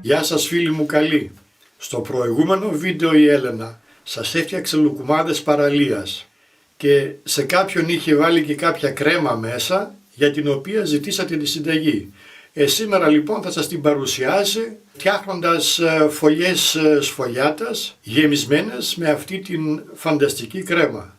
Γεια σας φίλοι μου καλοί. Στο προηγούμενο βίντεο η Έλενα σας έφτιαξε λουκουμάδες παραλίας και σε κάποιον είχε βάλει και κάποια κρέμα μέσα για την οποία ζητήσατε τη συνταγή. Σήμερα λοιπόν θα σας την παρουσιάσει φτιάχνοντας φωλιές σφολιάτας γεμισμένες με αυτή την φανταστική κρέμα.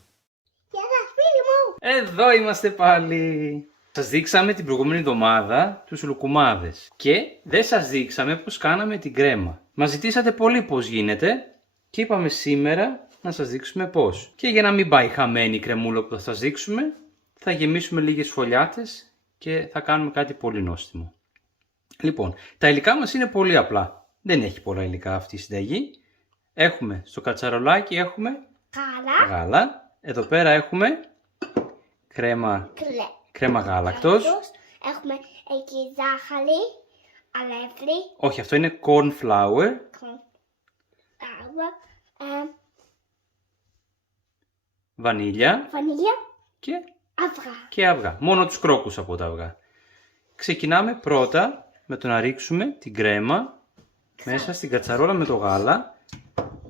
Γεια σας φίλοι μου! Εδώ είμαστε πάλι! Σας δείξαμε την προηγούμενη εβδομάδα τους λουκουμάδες και δεν σας δείξαμε πώς κάναμε την κρέμα. Μας ζητήσατε πολύ πώς γίνεται και είπαμε σήμερα να σας δείξουμε πώς. Και για να μην πάει χαμένη η κρεμούλα που θα σας δείξουμε, θα γεμίσουμε λίγες φωλιάτες και θα κάνουμε κάτι πολύ νόστιμο. Λοιπόν, τα υλικά μας είναι πολύ απλά. Δεν έχει πολλά υλικά αυτή η συνταγή. Έχουμε στο κατσαρολάκι έχουμε γάλα. Εδώ πέρα έχουμε κρέμα γάλακτος. Έχουμε εκεί ζάχαρη, αλεύρι. Όχι, αυτό είναι corn flour. Βανίλια και αυγά. Μόνο τους κρόκους από τα αυγά. Ξεκινάμε πρώτα με το να ρίξουμε την κρέμα μέσα στην κατσαρόλα με το γάλα.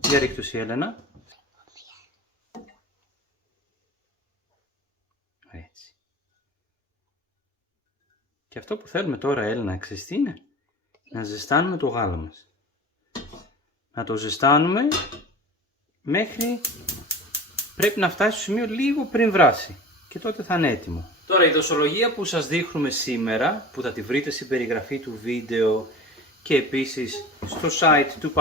Για ρίχτω η Έλενα. Έτσι. Και αυτό που θέλουμε τώρα, Έλενα, ξέρεις τι είναι? Να ζεστάνουμε το γάλα μας. Να το ζεστάνουμε μέχρι πρέπει να φτάσει στο σημείο λίγο πριν βράσει. Και τότε θα είναι έτοιμο. Τώρα η δοσολογία που σας δείχνουμε σήμερα, που θα τη βρείτε στην περιγραφή του βίντεο και επίσης στο site του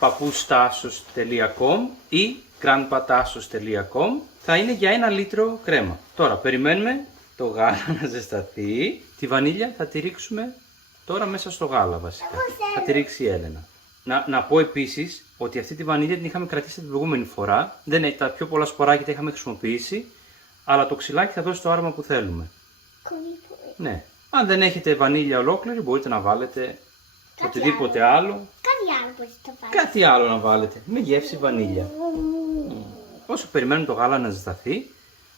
papoustassos.com ή grandpatassos.com, θα είναι για 1 λίτρο κρέμα. Τώρα περιμένουμε το γάλα να ζεσταθεί. Τη βανίλια θα τη ρίξουμε τώρα μέσα στο γάλα βασικά. Θα τη ρίξει η Έλενα. Να πω επίσης ότι αυτή τη βανίλια την είχαμε κρατήσει την προηγούμενη φορά. Τα πιο πολλά σποράκια τα είχαμε χρησιμοποιήσει. Αλλά το ξυλάκι θα δώσει το άρωμα που θέλουμε. Ναι. Αν δεν έχετε βανίλια ολόκληρη, μπορείτε να βάλετε οτιδήποτε άλλο. Κάτι άλλο να βάλετε. Με γεύση βανίλια. Όσο περιμένουμε το γάλα να ζεσταθεί,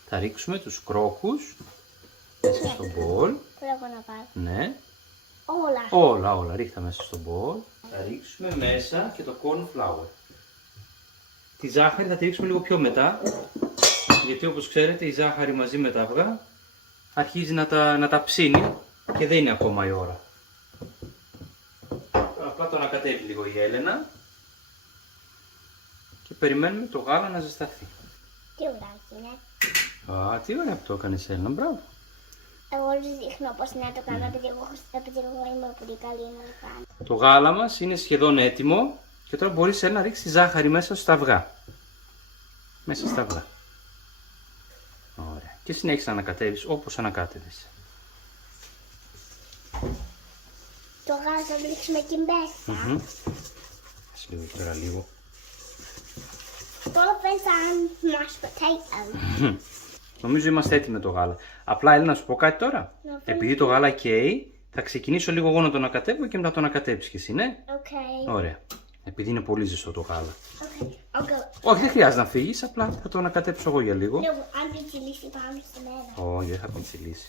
θα ρίξουμε τους κρόκους μέσα στο μπολ. Ναι. Όλα. Ρίχτα μέσα στο μπολ. Θα ρίξουμε μέσα και το corn flour. Τη ζάχαρη θα τη ρίξουμε λίγο πιο μετά. Γιατί όπως ξέρετε η ζάχαρη μαζί με τα αυγά αρχίζει να τα ψήνει και δεν είναι ακόμα η ώρα. Απλά το ανακατεύει λίγο η Έλενα και περιμένουμε το γάλα να ζεσταθεί. Τι ωραία είναι. Τι ωραία που το έκανες, Έλενα, μπράβο. Εγώ δεν δείχνω πώς να το κάνω επειδή εγώ είμαι πολύ καλή να το κάνω. Το γάλα μας είναι σχεδόν έτοιμο και τώρα μπορείς, Έλενα, να ρίξεις τη ζάχαρη μέσα στα αυγά. Μέσα στα αυγά. Ωραία. Και συνέχισε να ανακατεύεις όπως ανακάτευες. Το γάλα θα το ρίξουμε εκεί μέσα. Λίγο τώρα λίγο. Τώρα φαίνεται σαν mashed potato. Νομίζω είμαστε έτοιμοι με το γάλα. Απλά, Έλενα, να σου πω κάτι τώρα. Επειδή το γάλα καίει, θα ξεκινήσω λίγο εγώ να το ανακατεύω και μετά το ανακατέψεις και εσύ, ναι? Ωραία. Επειδή είναι πολύ ζεστό το γάλα. Όχι, δεν χρειάζεται να φύγεις, απλά θα το ανακατέψω εγώ για λίγο. Αν πιτσιλήσει πάνω στη μέρα. Όχι, δεν θα πιτσιλήσει.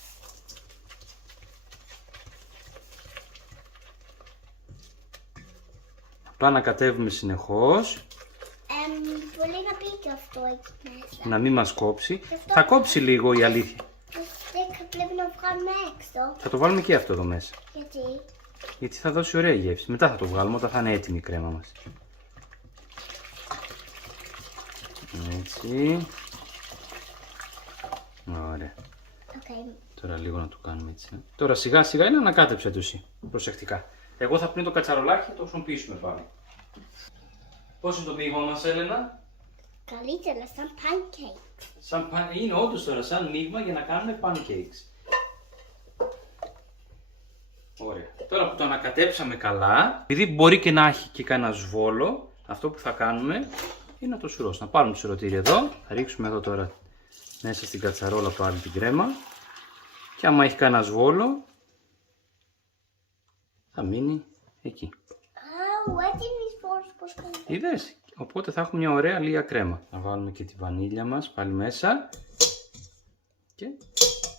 Απλά ανακατεύουμε συνεχώς. Μπορεί να πει και αυτό εκεί μέσα. Να μην μας κόψει. Θα κόψει λίγο η αλήθεια. Πρέπει να βγάλουμε έξω. Θα το βάλουμε και αυτό εδώ μέσα. Γιατί? Γιατί θα δώσει ωραία γεύση. Μετά θα το βγάλουμε όταν θα είναι έτοιμη η κρέμα μας. Έτσι. Ωραία. Τώρα λίγο να το κάνουμε έτσι. Τώρα σιγά σιγά είναι ανακάτεψε το εσύ. Προσεκτικά. Εγώ θα πλύνω το κατσαρολάκι και το χρησιμοποιήσουμε πάλι. Πώς είναι το μείγμα μας, Έλενα? Καλύτερα σαν pancake. Είναι όντως τώρα σαν μείγμα για να κάνουμε pancakes. Ωραία. Τώρα που το ανακατέψαμε καλά, επειδή μπορεί και να έχει και κανένα σβόλο, αυτό που θα κάνουμε είναι να το σουρώσουμε. Να πάρουμε το σουρωτήρι εδώ, θα ρίξουμε εδώ τώρα μέσα στην κατσαρόλα πάλι την κρέμα και άμα έχει κανένα σβόλο θα μείνει εκεί. Είδες, οπότε θα έχουμε μια ωραία λία κρέμα. Να βάλουμε και τη βανίλια μας πάλι μέσα και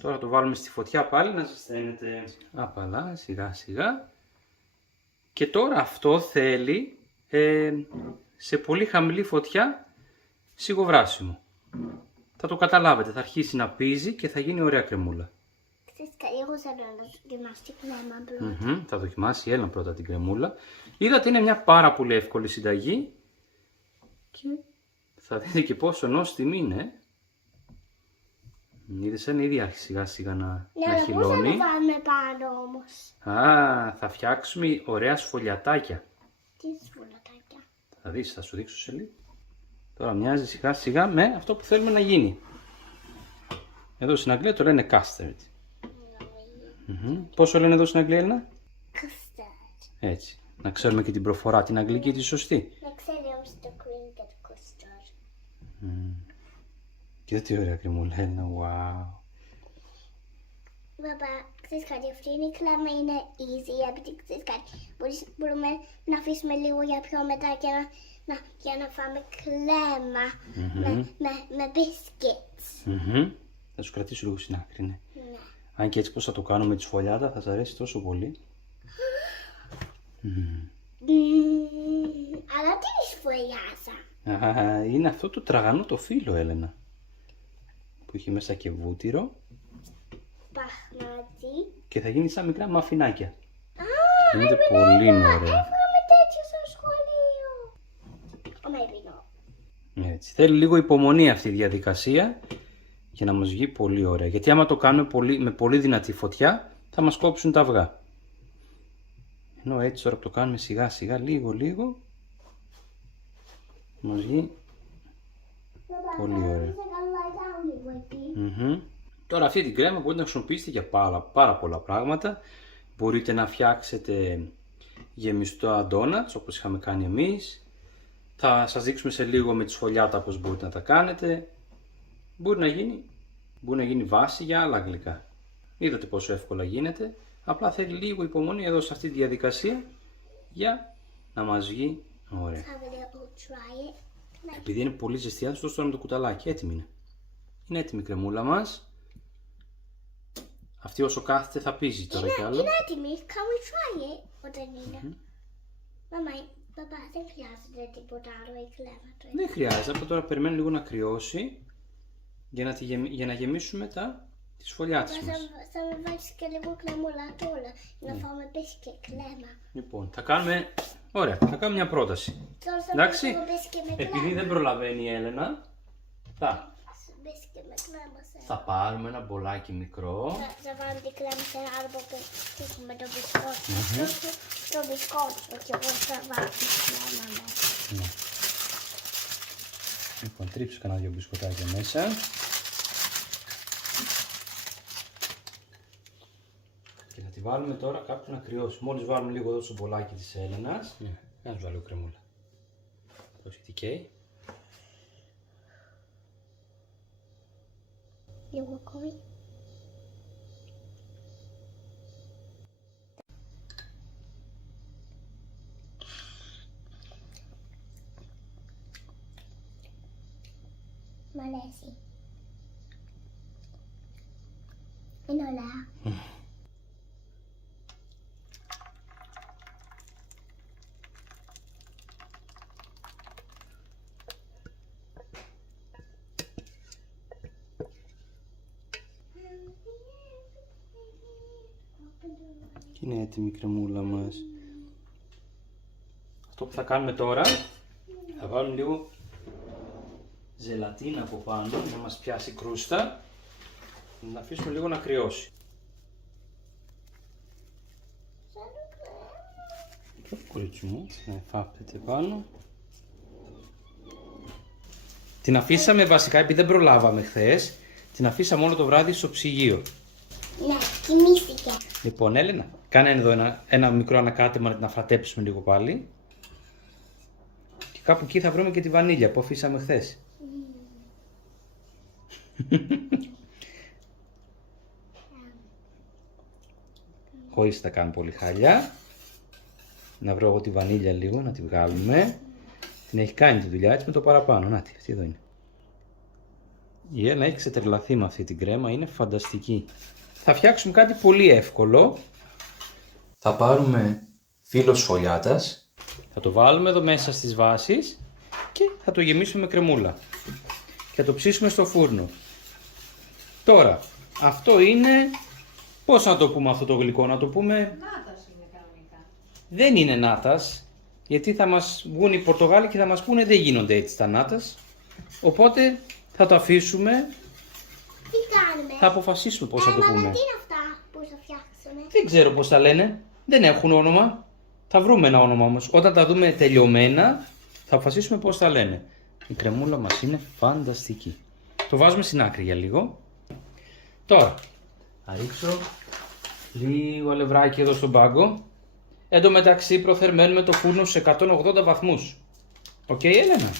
Τώρα το βάλουμε στη φωτιά πάλι να ζεσταίνεται. Απαλά, σιγά σιγά. Και τώρα αυτό θέλει σε πολύ χαμηλή φωτιά σιγοβράσιμο. Θα το καταλάβετε, θα αρχίσει να πίζει και θα γίνει ωραία κρεμούλα. Ξέρεις κάτι, εγώ θα δοκιμάσω την κρέμα πρώτα. Θα δοκιμάσει η Έλληνα πρώτα την κρεμούλα. Είδατε, είναι μια πάρα πολύ εύκολη συνταγή και θα δείτε και πόσο νόστιμη είναι. Είδες, είναι ήδη σιγά σιγά να χυλώνει. Ναι, αλλά πώς θα το βάλουμε πάνω όμως? Θα φτιάξουμε ωραία σφολιατάκια. Τι σφολιατάκια? Θα δεις, θα σου δείξω σε λίγο. Τώρα μοιάζει σιγά σιγά με αυτό που θέλουμε να γίνει. Εδώ στην Αγγλία το λένε custard. Πόσο λένε εδώ στην Αγγλία, Έλληνα? Custard. Έτσι. Να ξέρουμε και την προφορά, την αγγλική τη σωστή. Να ξέρει όμως το cream και το custard. Και τι ωραία κρεμούλα, Έλληνα, wow. Παπά, ξέρεις κάτι, αυτή είναι η κλάμα, είναι easy, επειδή ξέρεις κάτι, μπορούμε να αφήσουμε λίγο για πιο μετά και για να φάμε κλέμα με biscuits. Θα σου κρατήσω λίγο στην άκρη, ναι. Ναι. Αν και έτσι πως θα το κάνουμε με τη σφολιάτα θα σας αρέσει τόσο πολύ. Αλλά τι είναι σφολιάζα? Είναι αυτό το τραγανό το φύλλο, Έλενα. Που έχει μέσα και βούτυρο. Παχνάτι. Και θα γίνει σαν μικρά μαφινάκια. Γίνεται πολύ ωραίο. Έφαγαμε τέτοιο στο σχολείο. Maybe not. Έτσι. Θέλει λίγο υπομονή αυτή η διαδικασία για να μας βγει πολύ ωραία. Γιατί άμα το κάνουμε με πολύ δυνατή φωτιά θα μας κόψουν τα αυγά. Ενώ έτσι τώρα που το κάνουμε σιγά σιγά, λίγο λίγο, μας βγει πολύ ωραία. Τώρα αυτή την κρέμα μπορείτε να χρησιμοποιήσετε για πάρα πολλά πράγματα. Μπορείτε να φτιάξετε γεμιστό ντόνατς όπως είχαμε κάνει εμείς. Θα σας δείξουμε σε λίγο με τη σφολιάτα πώς μπορείτε να τα κάνετε. Μπορεί να γίνει βάση για άλλα γλυκά. Είδατε πόσο εύκολα γίνεται. Απλά θέλει λίγο υπομονή εδώ σε αυτή τη διαδικασία για να μας βγει ωραία. Επειδή είναι πολύ ζεστή, θα τους δώσω τώρα με το κουταλάκι. Έτοιμη είναι. Είναι έτοιμη η κρεμούλα μας. Αυτή όσο κάθεται θα πίζει τώρα κι άλλο. Είναι έτοιμη. Can we try it? Όταν είναι. Μαμά, παπά, δεν χρειάζεται τίποτα άλλο η κλέμα. Δεν χρειάζεται. Από τώρα περιμένουμε λίγο να κρυώσει για να γεμίσουμε τις φωλιάτες μας. Θα με βάλεις και λίγο κρεμούλα τώρα για να φάμε μπίσκετ κλέμα. Λοιπόν, θα κάνουμε μια πρόταση. Εντάξει, επειδή δεν προλαβαίνει η Έλενα, θα πάρουμε ένα μπολάκι μικρό. Θα βάλουμε την κλέμα σε ένα άλλο που έχουμε το μπισκότο. Το μπισκότο και εγώ θα βάλω την κλέμα μέσα. Λοιπόν, τρίψω κανένα δυο μπισκοτάκια μέσα. Και θα τη βάλουμε τώρα κάπου να κρυώσει. Μόλις βάλουμε λίγο εδώ στο μπολάκι της Έλενας. Να σου βάλω κρεμούλα. Προσεκτική. Λίγο ακόμη. Μ' αρέσει. Είναι ωραία. Και είναι έτοιμη η κρεμούλα μας. Αυτό που θα κάνουμε τώρα, θα βάλουμε λίγο ζελατίνα από πάνω να μας πιάσει κρούστα. Να αφήσουμε λίγο να κρυώσει. Κορίτσι μου, να φάπτεται πάνω. Την αφήσαμε βασικά, επειδή δεν προλάβαμε χθες, την αφήσαμε όλο το βράδυ στο ψυγείο. Ναι, κοιμήθηκε. Λοιπόν, Έλενα, κάνε εδώ ένα μικρό ανακάτεμα να την αφρατέψουμε λίγο πάλι. Και κάπου εκεί θα βρούμε και τη βανίλια που αφήσαμε χθες. Χωρίς να κάνουμε πολύ χάλια. Να βρω εγώ τη βανίλια λίγο, να τη βγάλουμε. Την έχει κάνει τη δουλειά έτσι με το παραπάνω. Να τη, αυτή εδώ είναι. Η Έλενα έχει ξετρελαθεί με αυτή την κρέμα, είναι φανταστική. Θα φτιάξουμε κάτι πολύ εύκολο. Θα πάρουμε φύλλο σφολιάτας, θα το βάλουμε εδώ μέσα στις βάσεις και θα το γεμίσουμε με κρεμούλα. Και θα το ψήσουμε στο φούρνο. Τώρα, αυτό είναι, πώς να το πούμε αυτό το γλυκό, να το πούμε... Νάτας είναι κανονικά. Δεν είναι νάτας, γιατί θα μας βγουν οι Πορτογάλοι και θα μας πούνε δεν γίνονται έτσι τα νάτας. Οπότε θα το αφήσουμε, Τι κάνουμε? θα αποφασίσουμε πώς θα το Μα πούμε. τι είναι αυτά που θα φτιάξουμε? Δεν ξέρω πώς τα λένε, δεν έχουν όνομα. Θα βρούμε ένα όνομα όμως. Όταν τα δούμε τελειωμένα θα αποφασίσουμε πώς τα λένε. Η κρεμούλα μας είναι φανταστική. Το βάζουμε στην άκρη για λίγο. Τώρα θα ρίξω λίγο αλευράκι εδώ στον πάγκο. Εν τω μεταξύ προθερμαίνουμε το φούρνο σε 180 βαθμούς. Οκ, Έλενα?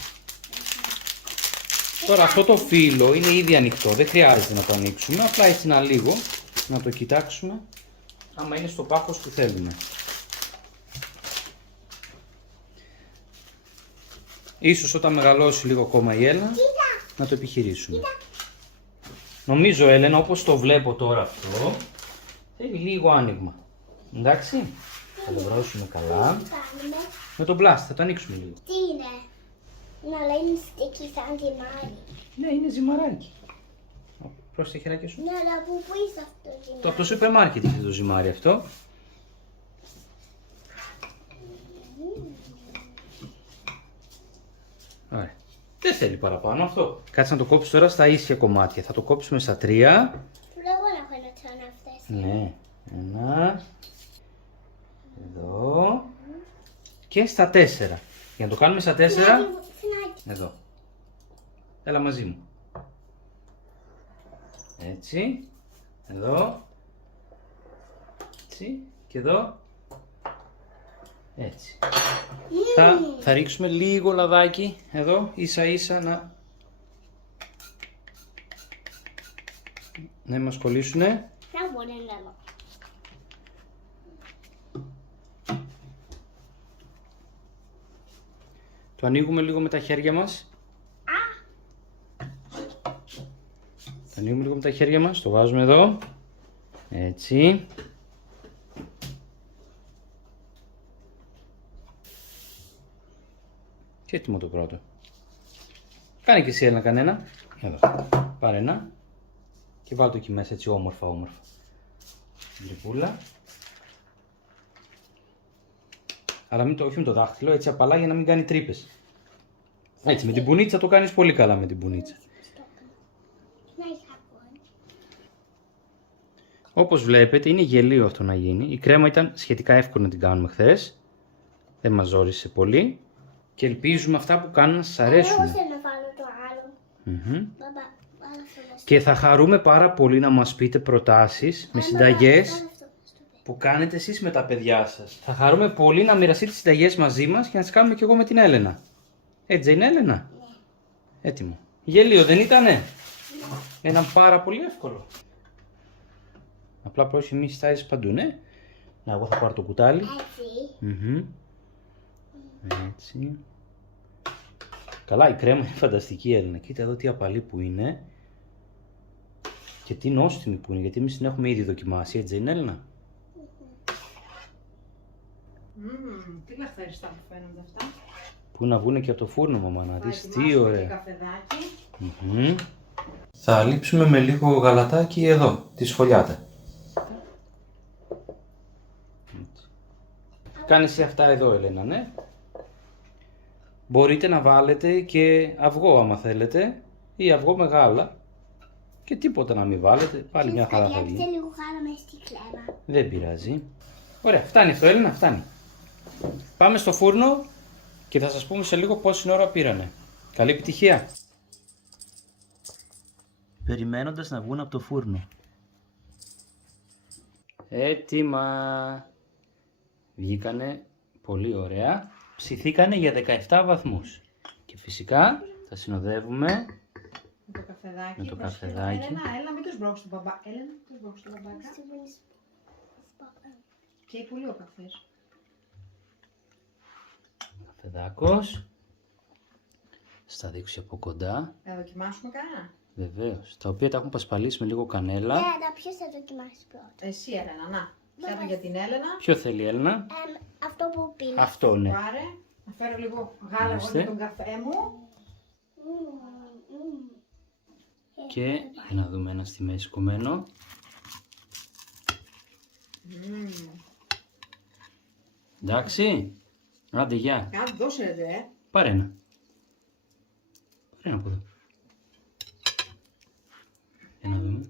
Τώρα αυτό το φύλλο είναι ήδη ανοιχτό, δεν χρειάζεται να το ανοίξουμε. Απλά έτσι ένα λίγο να το κοιτάξουμε άμα είναι στο πάχος που θέλουμε. Ίσως όταν μεγαλώσει λίγο ακόμα η Έλενα να το επιχειρήσουμε. Νομίζω, Έλενα, όπως το βλέπω τώρα αυτό, θέλει λίγο άνοιγμα. Εντάξει, θα το βρώσουμε καλά. Τι κάνουμε? Με τον πλάστη θα το ανοίξουμε λίγο. Τι είναι? Να λένε sticky σαν ζυμάρι. Ναι, είναι ζυμαράκι. Πρόσεχε τα χεράκια σου. Ναι, αλλά πού είσαι αυτό το ζυμάρι? Το από το σούπερ μάρκετ είναι το ζυμάρι αυτό. Ωραία. Δεν θέλει παραπάνω αυτό. Κάτσε να το κόψεις τώρα στα ίσια κομμάτια. Θα το κόψουμε στα 3. Θέλω εγώ να έχω ένα τσόν αυτές. Ναι. Ένα. Εδώ. Και στα 4. Για να το κάνουμε στα 4. Συνάκι. Εδώ. Έλα μαζί μου. Έτσι. Εδώ. Έτσι. Και εδώ. Έτσι. Θα ρίξουμε λίγο λαδάκι εδώ, ίσα ίσα να μας κολλήσουνε. Να μπορεί να δω. Το ανοίγουμε λίγο με τα χέρια μας. Το ανοίγουμε λίγο με τα χέρια μας, το βάζουμε εδώ. Έτσι. Και έτοιμο το πρώτο. Κάνε και εσύ ένα κανένα. Εδώ. Πάρε ένα. Και βάλ' το εκεί μέσα έτσι όμορφα όμορφα. Την τρυπούλα. Αλλά μην το, όχι με το δάχτυλο, έτσι απαλά για να μην κάνει τρύπες. Έτσι, με την πουνίτσα το κάνεις πολύ καλά με την πουνίτσα. Όπως βλέπετε είναι γελίο αυτό να γίνει. Η κρέμα ήταν σχετικά εύκολο να την κάνουμε χθες. Δεν μας ζόρισε πολύ. Και ελπίζουμε αυτά που κάνουν να σας αρέσουν. Εγώ θέλω να βάλω το άλλο. Μπαμπά, βάλω αυτό μέσα. Και θα χαρούμε πάρα πολύ να μας πείτε προτάσεις με συνταγές Βάλω αυτό. που κάνετε εσείς με τα παιδιά σας. Θα χαρούμε πολύ να μοιραστείτε τις συνταγές μαζί μας και να τις κάνουμε κι εγώ με την Έλενα. Έτσι είναι, Έλενα? Ναι. Έτοιμο. Γελίο δεν ήτανε? Ναι. Ένα πάρα πολύ εύκολο. Απλά πρόσεχε μη στάζεις παντού, ναι. Να, εγώ θα πάρω το κουτάλι. Έτσι. Έτσι. Καλά, η κρέμα είναι φανταστική, Έλενα. Κοίτα εδώ τι απαλή που είναι. Και τι νόστιμη που είναι, γιατί εμείς την έχουμε ήδη δοκιμάσει, έτσι είναι, Έλενα? Τι λαχταριστά που φαίνονται αυτά. Πού να βγούνε και από το φούρνο, μαμά, να δεις τι Και ωραία. καφεδάκι. Θα λείψουμε με λίγο γαλατάκι εδώ, τη σφολιάτα. Κάνεις εσύ αυτά εδώ, Έλενα, ναι. Μπορείτε να βάλετε και αυγό άμα θέλετε, ή αυγό με γάλα. Και τίποτα να μην βάλετε, πάλι μια χαρά θα βγει. Διάξτε λίγο γάλα μέσα στη κλέμα. Δεν πειράζει. Ωραία, φτάνει αυτό, Έλενα, φτάνει. Πάμε στο φούρνο και θα σας πούμε σε λίγο πόση ώρα πήρανε. Καλή επιτυχία! Περιμένοντας να βγουν από το φούρνο. Έτοιμα! Βγήκανε πολύ ωραία. Ψηθήκανε για 17 βαθμούς. Και φυσικά θα συνοδεύουμε Με το καφεδάκι. με το θα καφεδάκι. σου- Έλενα, μην το σμπρώξεις τον μπαμπά. Έλενα, μην το σμπρώξεις τον μπαμπάκα. Καίει πολύ ο καφές. Καφεδάκος. Στα δείξω από κοντά. Θα δοκιμάσουμε κανένα. Βεβαίως. Τα οποία τα έχουν πασπαλίσει με λίγο κανέλα. Έλενα, ποιος θα δοκιμάσει πρώτα? Εσύ, Έλενα, να. Πιάτο για την Έλενα. Ποιο θέλει η Έλληνα? Αυτό που πίνει. Αυτό ναι. Πάρε. Να φέρω λίγο γάλα εγώ Ορίστε. με τον καφέ μου. Και για να δούμε ένα στη μέση κομμένο. Εντάξει. Άντε γεια. Κάτι δώσε ρε. Πάρε ένα. Πάρε ένα από εδώ. Για να δούμε.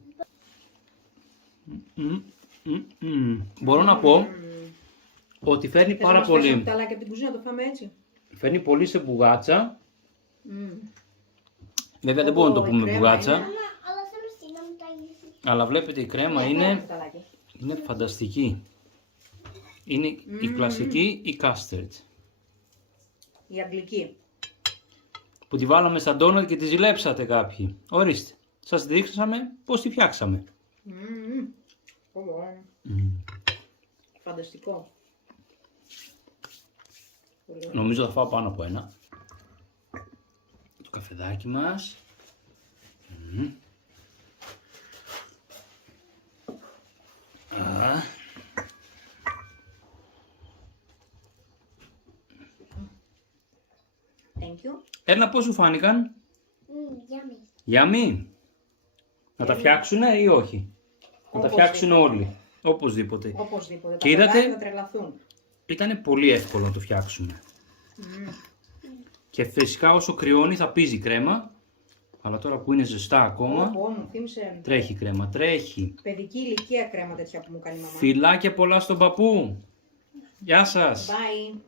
Μπορώ να πω ότι φέρνει πάρα πολύ. Τα λάκια από την κουζίνα το φάμε έτσι. Φέρνει πολύ σε μπουγάτσα. Βέβαια δεν μπορούμε να το πούμε κρέμα μπουγάτσα. Αλλά θέλω εσύ να μου τα γυρίσεις. Αλλά βλέπετε η κρέμα είναι φανταστική. Είναι η κλασική η custard. Η αγγλική. Που τη βάλαμε στα ντόνατ και τη ζηλέψατε κάποιοι. Ορίστε. Σας δείξαμε πώς τη φτιάξαμε. Φανταστικό. Νομίζω θα φάω πάνω από ένα. Το καφεδάκι μας. Thank you. Έρνα πώς σου φάνηκαν? Yummy. Γιάμι. Να τα φτιάξουνε ή όχι? Να τα φτιάξουν όλοι. Οπωσδήποτε. Οπωσδήποτε. Και Τα είδατε? παιδάκια θα τρελαθούν. Ήταν πολύ εύκολο να το φτιάξουμε. Και φυσικά όσο κρυώνει θα πίζει η κρέμα. Αλλά τώρα που είναι ζεστά ακόμα, Μου θύμισε τρέχει η κρέμα, τρέχει. παιδική ηλικία κρέμα τέτοια που μου κάνει η μαμά. Φιλάκια πολλά στον παππού. Γεια σας. Bye.